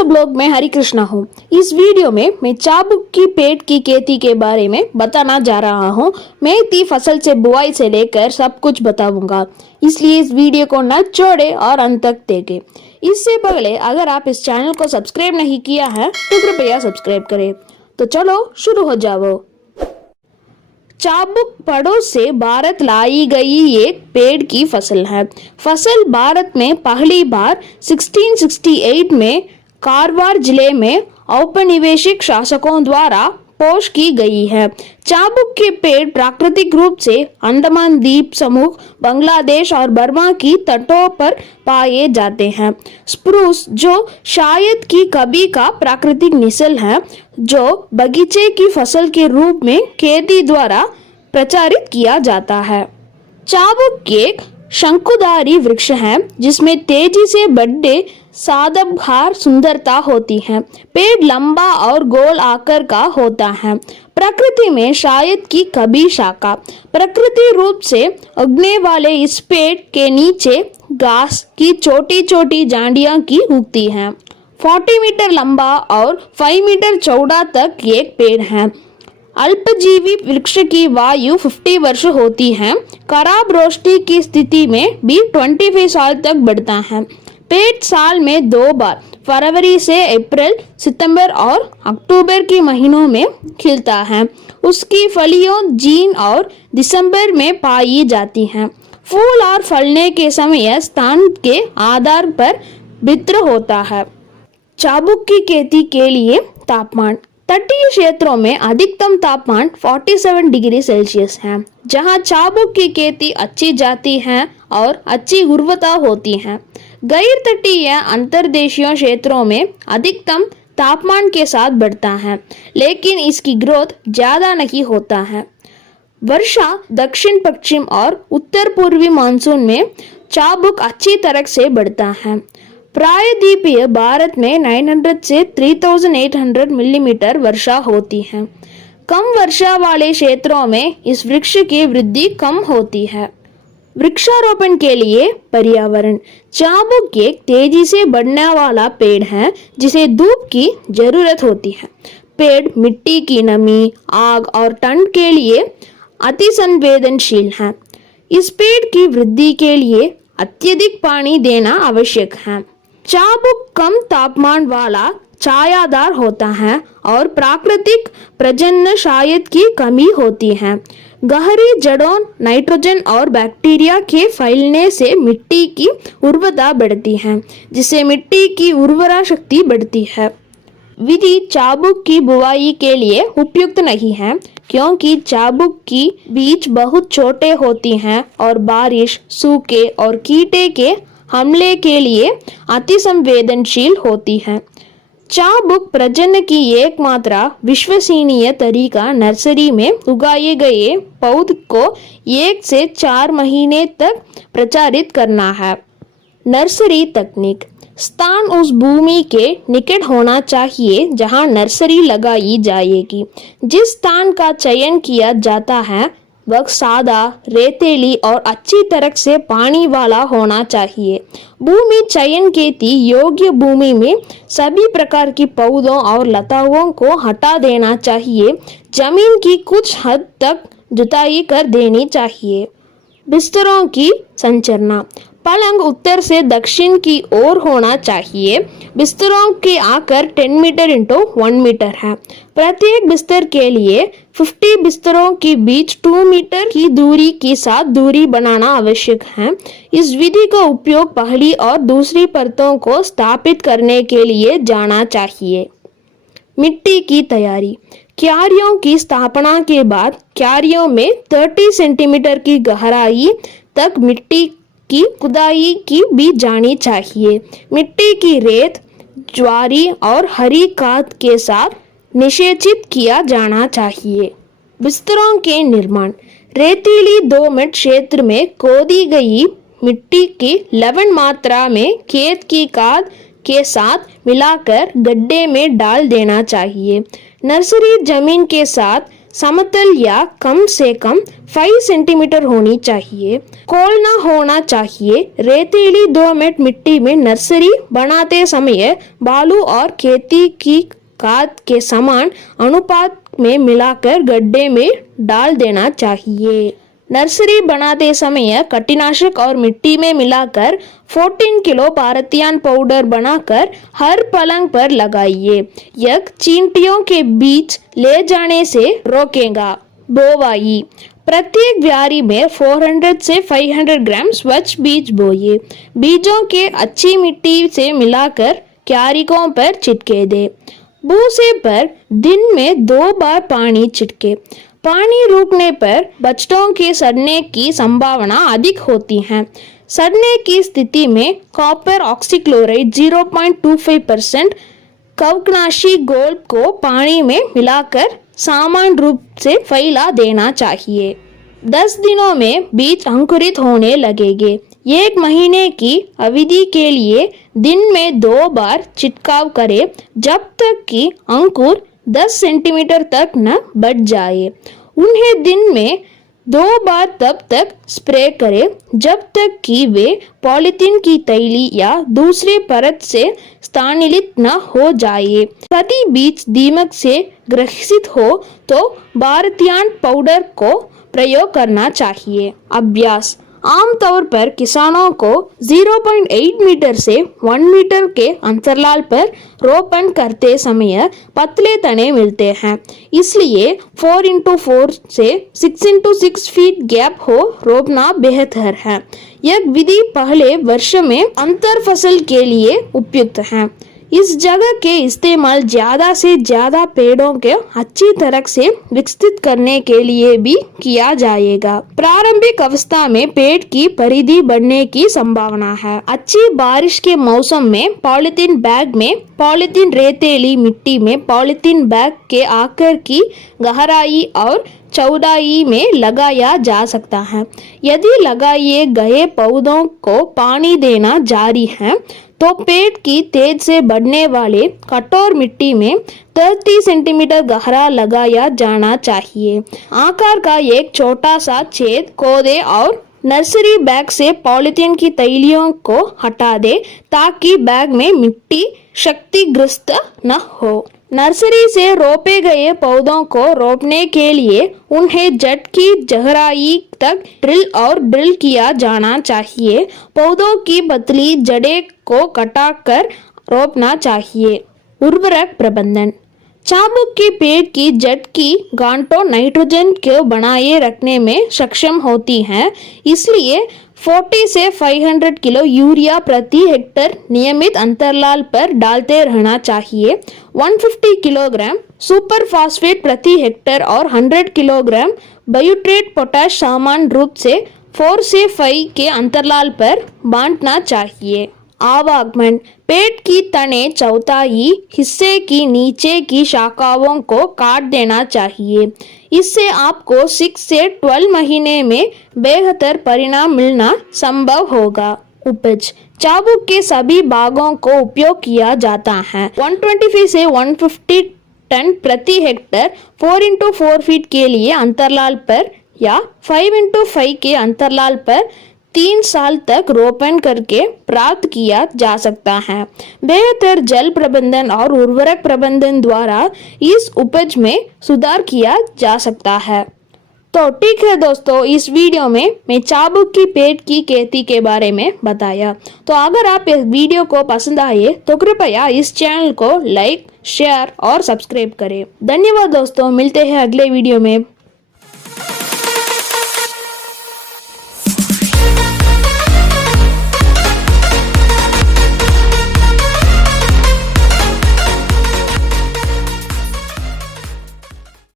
सब लोग, मैं हरी कृष्णा हूँ। इस वीडियो में मैं चाबुक की पेड़ की खेती के बारे में बताना जा रहा हूँ। मेथी फसल से बुआई से लेकर सब कुछ बताऊंगा, इसलिए इस वीडियो को न छोड़े और अंत तक देखें। इससे पहले अगर आप इस चैनल को सब्सक्राइब नहीं किया है तो कृपया सब्सक्राइब करें। तो चलो शुरू हो जाओ। चाबुक पड़ोस से भारत लाई गई एक पेड़ की फसल है। फसल भारत में पहली बार 1668 में कारवार जिले में औपनिवेशिक शासकों द्वारा पोष की गई है। चाबुक के पेड़ प्राकृतिक रूप से अंडमान द्वीप समूह, बांग्लादेश और बर्मा की तटों पर पाए जाते हैं। स्प्रूस, जो शायद की कभी का प्राकृतिक नस्ल है, जो बगीचे की फसल के रूप में खेती द्वारा प्रचारित किया जाता है। चाबुक एक शंकुधारी वृक्ष है जिसमें तेजी से बढ़ते सदाबहार सुंदरता होती है। पेड़ लंबा और गोल आकार का होता है। प्रकृति में शायद की कभी शाखा प्रकृति रूप से उगने वाले इस पेड़ के नीचे घास की छोटी छोटी जांडियां की उगती हैं। 40 मीटर लंबा और 5 मीटर चौड़ा तक एक पेड़ है। अल्पजीवी वृक्ष की आयु 50 वर्ष होती है। खराब रोशनी की स्थिति में भी 25 साल तक बढ़ता है। पेड़ साल में 2 बार फरवरी से अप्रैल, सितंबर और अक्टूबर के महीनों में खिलता है। उसकी फलियों जून और दिसंबर में पाई जाती हैं। फूल और फलने के समय स्थान के आधार पर भिन्न होता है। चाबुक की खेती के लिए तापमान। तटीय क्षेत्रों में अधिकतम तापमान 47 डिग्री सेल्सियस है, जहां चाबुक की खेती अच्छी जाती है और अच्छी गुणवत्ता होती है। गैर तटीय अंतर्देशीय क्षेत्रों में अधिकतम तापमान के साथ बढ़ता है, लेकिन इसकी ग्रोथ ज़्यादा नहीं होता है। वर्षा दक्षिण पश्चिम और उत्तर पूर्वी मानसून में चाबुक अच्छी तरह से बढ़ता है। प्रायद्वीपीय भारत में 900 से 3800 मिलीमीटर वर्षा होती है। कम वर्षा वाले क्षेत्रों में इस वृक्ष की वृद्धि कम होती है। वृक्षारोपण के लिए पर्यावरण। चाबुक एक तेजी से बढ़ने वाला पेड़ है जिसे धूप की जरूरत होती है। पेड़ मिट्टी की नमी, आग और ठंड के लिए अति संवेदनशील है। इस पेड़ की वृद्धि के लिए अत्यधिक पानी देना आवश्यक है। चाबुक कम तापमान वाला छायादार होता है और प्राकृतिक प्रजनन शायद की कमी होती है। गहरी जड़ों, नाइट्रोजन और बैक्टीरिया के फैलने से मिट्टी की उर्वरता बढ़ती है, जिससे मिट्टी की उर्वरा शक्ति बढ़ती है। विधि चाबुक की बुवाई के लिए उपयुक्त नहीं है, क्योंकि चाबुक की बीज बहुत छोटे होती हैं और बारिश, सूखे और कीड़े के हमले के लिए अति संवेदनशील होती है। चाबुक प्रजनन की एकमात्र विश्वसनीय तरीका नर्सरी में उगाए गए पौधे को 1 से 4 महीने तक प्रचारित करना है। नर्सरी तकनीक। स्थान उस भूमि के निकट होना चाहिए जहां नर्सरी लगाई जाएगी। जिस स्थान का चयन किया जाता है वह सादा, रेतीली और अच्छी तरह से पानी वाला होना चाहिए। भूमि चयन खेती योग्य भूमि में सभी प्रकार की पौधों और लताओं को हटा देना चाहिए। जमीन की कुछ हद तक जुताई कर देनी चाहिए। बिस्तरों की संरचना। पलंग उत्तर से दक्षिण की ओर होना चाहिए। बिस्तरों के आकार 10 मीटर इंटू 1 मीटर है। प्रत्येक बिस्तर के लिए 50 बिस्तरों के बीच 2 मीटर की दूरी के साथ दूरी बनाना आवश्यक है। इस विधि का उपयोग पहली और दूसरी परतों को स्थापित करने के लिए जाना चाहिए। मिट्टी की तैयारी। क्यारियों की स्थापना के बाद क्यारियों में 30 सेंटीमीटर की गहराई तक मिट्टी की खुदाई की भी जानी चाहिए। मिट्टी की रेत, ज्वारी और हरी खाद के साथ निषेचित किया जाना चाहिए। बिस्तरों के निर्माण। रेतीली दोमट क्षेत्र में खोदी गई मिट्टी की लवण मात्रा में खेत की खाद के साथ मिलाकर गड्ढे में डाल देना चाहिए। नर्सरी जमीन के साथ समतल या कम से कम 5 सेंटीमीटर होनी चाहिए। कोल ना होना चाहिए। रेतीली दोमट मिट्टी में नर्सरी बनाते समय बालू और खेती की खाद के समान अनुपात में मिलाकर गड्ढे में डाल देना चाहिए। नर्सरी बनाते समय कीटनाशक और मिट्टी में मिलाकर 14 किलो पारतियान पाउडर बनाकर हर पलंग पर लगाइए। यह चींटियों के बीच ले जाने से रोकेगा। बोवाई, प्रत्येक क्यारी में 400 से 500 ग्राम स्वच्छ बीज बोइए। बीजों के अच्छी मिट्टी से मिलाकर क्यारियों पर छिड़के दे। भूसे पर दिन में 2 बार पानी छिड़के। पानी रुकने पर बछड़ों के सड़ने की संभावना अधिक होती है। सड़ने की स्थिति में कॉपर ऑक्सीक्लोराइड 0.25% कवकनाशी घोल को पानी में मिलाकर समान रूप से फैला देना चाहिए। 10 दिनों में बीज अंकुरित होने लगेंगे। 1 महीने की अवधि के लिए दिन में 2 बार छिड़काव करें जब तक कि अंकुर 10 सेंटीमीटर तक न बढ़ जाए। उन्हें दिन में 2 बार तब तक स्प्रे करें जब तक कि वे पॉलीथीन की थैली या दूसरी परत से स्थानित न हो जाए। यदि बीज दीमक से ग्रसित हो तो पारतियान पाउडर को प्रयोग करना चाहिए। अभ्यास, आमतौर पर किसानों को 0.8 मीटर से 1 मीटर के अंतराल पर रोपण करते समय पतले तने मिलते हैं, इसलिए 4x4 से 6x6 फीट गैप हो रोपना बेहतर है। यह विधि पहले वर्ष में अंतर फसल के लिए उपयुक्त है। इस जगह के इस्तेमाल ज्यादा से ज्यादा पेड़ों के अच्छी तरह से विकसित करने के लिए भी किया जाएगा। प्रारंभिक अवस्था में पेड़ की परिधि बढ़ने की संभावना है। अच्छी बारिश के मौसम में पॉलीथीन बैग में पॉलीथीन रेतीली मिट्टी में पॉलीथीन बैग के आकार की गहराई और चौड़ाई में लगाया जा सकता है। यदि लगाए गए पौधों को पानी देना जारी है तो पेड़ की तेज से बढ़ने वाले कठोर मिट्टी में 30 सेंटीमीटर गहरा लगाया जाना चाहिए। आकार का एक छोटा सा छेद खोदें और नर्सरी बैग से पॉलीथीन की थैलियों को हटा दे ताकि बैग में मिट्टी क्षतिग्रस्त न हो। नर्सरी से रोपे गए पौधों को रोपने के लिए उन्हें जड़ की गहराई तक ड्रिल किया जाना चाहिए। पौधों की पतली जड़ें को कटाकर रोपना चाहिए। उर्वरक प्रबंधन, चाबुक के पेड़ की जड़ की गांठों नाइट्रोजन को बनाए रखने में सक्षम होती हैं, इसलिए 40 से 500 किलो यूरिया प्रति हेक्टेयर नियमित अंतराल पर डालते रहना चाहिए। 150 किलोग्राम सुपर फास्फेट प्रति हेक्टेयर और 100 किलोग्राम बायोट्रेट पोटाश समान रूप से 4 से 5 के अंतराल पर बांटना चाहिए। आवागमन, पेड़ की तने चौथाई हिस्से की नीचे की शाखाओं को काट देना चाहिए। इससे आपको 6 से 12 महीने में बेहतर परिणाम मिलना संभव होगा। उपज, चाबुक के सभी भागों को उपयोग किया जाता है। 125 से 150 टन प्रति हेक्टेयर 4x4 फीट के लिए अंतराल पर या 5x5 के अंतराल पर 3 साल तक रोपण करके प्राप्त किया जा सकता है। बेहतर जल प्रबंधन और उर्वरक प्रबंधन द्वारा इस उपज में सुधार किया जा सकता है। तो ठीक है दोस्तों, इस वीडियो में मैं चाबुक की पेड़ की खेती के बारे में बताया। तो अगर आप इस वीडियो को पसंद आए तो कृपया इस चैनल को लाइक, शेयर और सब्सक्राइब करें। धन्यवाद दोस्तों, मिलते हैं अगले वीडियो में।